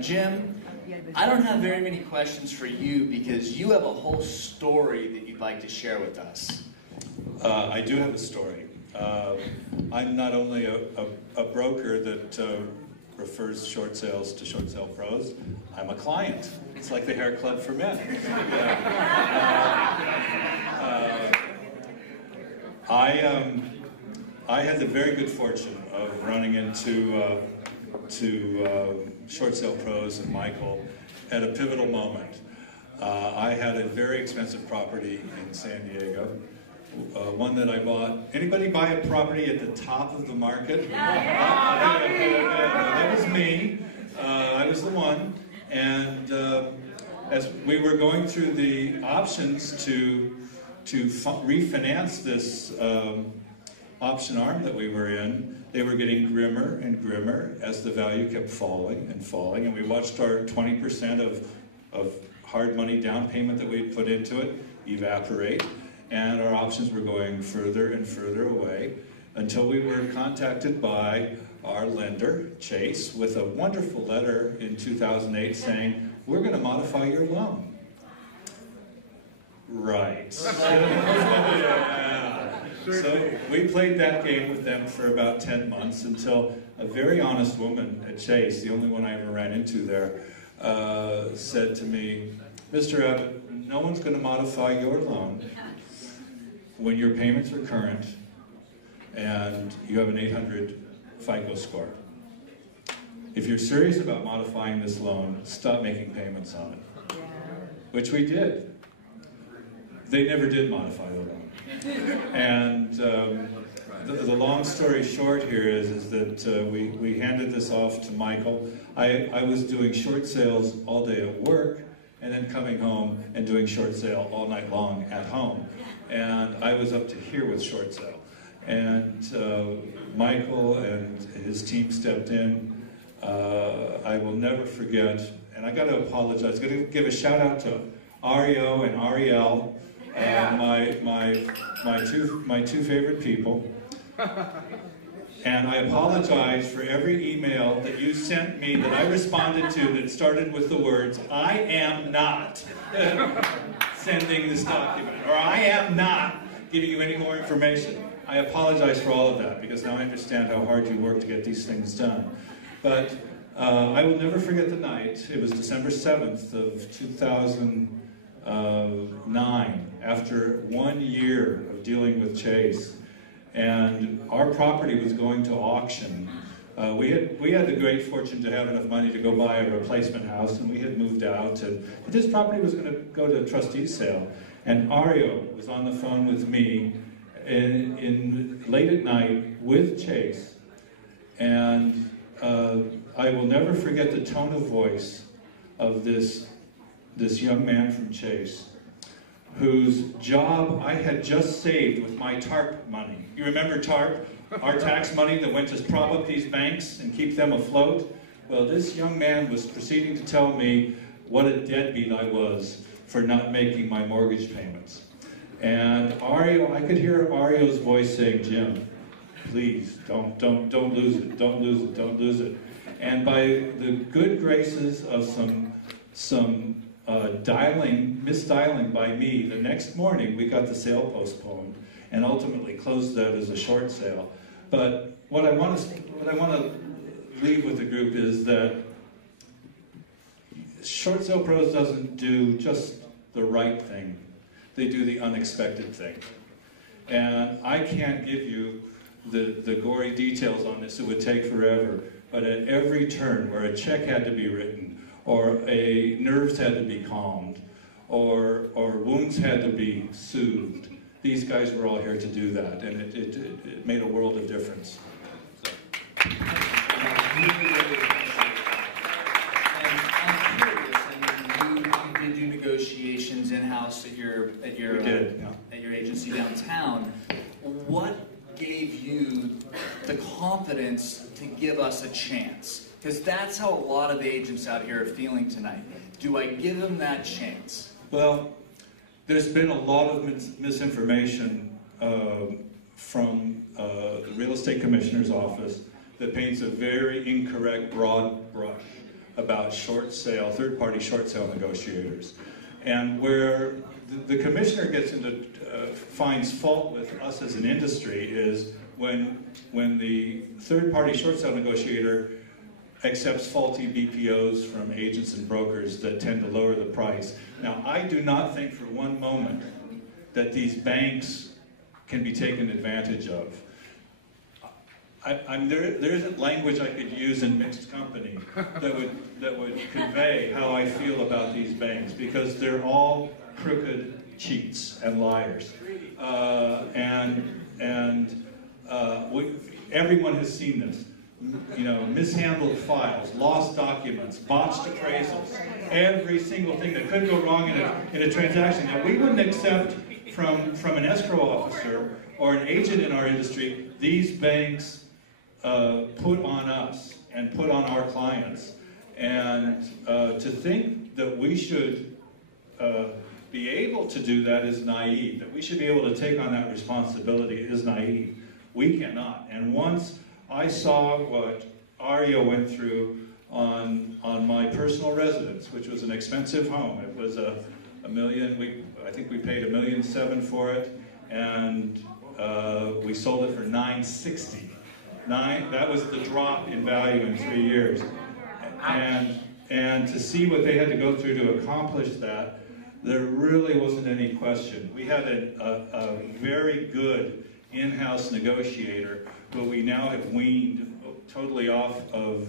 Jim, I don't have very many questions for you because you have a whole story that you'd like to share with us. I do have a story. I'm not only a broker that refers short sales to short sale pros, I'm a client. It's like the hair club for men. I had the very good fortune of running into short sale pros and Michael at a pivotal moment. I had a very expensive property in San Diego, one that I bought. Anybody buy a property at the top of the market? That was me. I was the one. And as we were going through the options to refinance this option arm that we were in, they were getting grimmer and grimmer as the value kept falling and falling. And we watched our 20% of hard money down payment that we'd put into it evaporate. And our options were going further and further away until we were contacted by our lender, Chase, with a wonderful letter in 2008 saying, "We're going to modify your loan." Right. So we played that game with them for about 10 months until a very honest woman at Chase, the only one I ever ran into there, said to me, "Mr. Abbott, no one's going to modify your loan when your payments are current and you have an 800 FICO score. If you're serious about modifying this loan, stop making payments on it." Which we did. They never did modify the loan. And the long story short here is that we handed this off to Michael. I was doing short sales all day at work and then coming home and doing short sale all night long at home. And I was up to here with short sale. And Michael and his team stepped in. I will never forget, and I got to apologize. I got to give a shout out to Ario and Ariel, my two favorite people. And I apologize for every email that you sent me that I responded to that started with the words, "I am not sending this document," or "I am not giving you any more information." I apologize for all of that because now I understand how hard you work to get these things done. But I will never forget the night. It was December 7th of 2009, after 1 year of dealing with Chase. And our property was going to auction. We had the great fortune to have enough money to go buy a replacement house, and we had moved out. But this property was going to go to a trustee sale. And Ario was on the phone with me in late at night with Chase. And I will never forget the tone of voice of this young man from Chase, whose job I had just saved with my TARP money. You remember TARP? Our tax money that went to prop up these banks and keep them afloat? Well, this young man was proceeding to tell me what a deadbeat I was for not making my mortgage payments. And Ario, I could hear Ario's voice saying, "Jim, please, don't lose it, don't lose it, don't lose it." And by the good graces of some misdialing by me, the next morning we got the sale postponed and ultimately closed that as a short sale. But what I want to leave with the group is that Short Sale Pros doesn't do just the right thing. They do the unexpected thing. And I can't give you the gory details on this. It would take forever. But at every turn where a check had to be written, or nerves had to be calmed, or wounds had to be soothed, these guys were all here to do that, and it made a world of difference. So. And I'm curious, you did do negotiations in-house at your agency downtown. What gave you the confidence to give us a chance? Because that's how a lot of agents out here are feeling tonight. Do I give them that chance? Well, there's been a lot of misinformation from the Real Estate Commissioner's office that paints a very incorrect broad brush about third-party short sale negotiators. And where the commissioner gets into, finds fault with us as an industry is when the third-party short sale negotiator accepts faulty BPOs from agents and brokers that tend to lower the price. Now, I do not think for one moment that these banks can be taken advantage of. There isn't language I could use in mixed company that would convey how I feel about these banks, because they're all crooked cheats and liars. Everyone has seen this. You know, mishandled files, lost documents, botched appraisals, every single thing that could go wrong in a transaction. Now, we wouldn't accept from an escrow officer or an agent in our industry these banks put on us and put on our clients. And to think that we should be able to do that is naive. That we should be able to take on that responsibility is naive. We cannot. And once I saw what Aria went through on my personal residence, which was an expensive home. It was $1 million. I think we paid $1.7 million for it, and we sold it for $960,000. That was the drop in value in 3 years. And to see what they had to go through to accomplish that, there really wasn't any question. We had a very good in-house negotiator who we now have weaned totally off of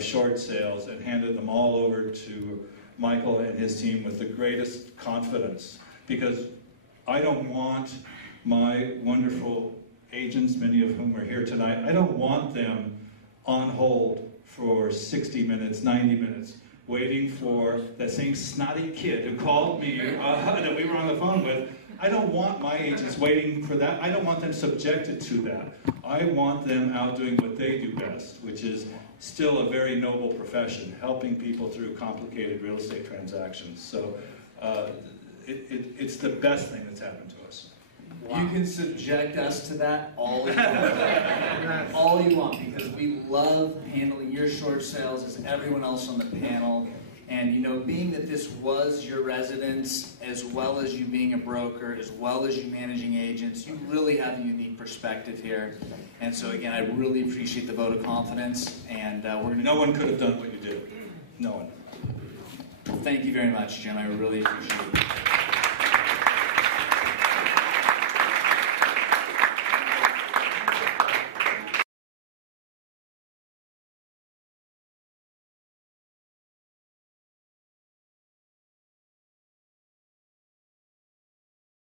short sales and handed them all over to Michael and his team with the greatest confidence. Because I don't want my wonderful agents, many of whom are here tonight, I don't want them on hold for 60 minutes, 90 minutes, waiting for that same snotty kid who called me that we were on the phone with. I don't want my agents waiting for that. I don't want them subjected to that. I want them out doing what they do best, which is still a very noble profession, helping people through complicated real estate transactions. So it's the best thing that's happened to us. Wow. You can subject us to that all you want. All you want, because we love handling your short sales as everyone else on the panel. And, you know, being that this was your residence, as well as you being a broker, as well as you managing agents, you really have a unique perspective here. And so, again, I really appreciate the vote of confidence. And no one could have done what you did. No one. Thank you very much, Jim. I really appreciate it.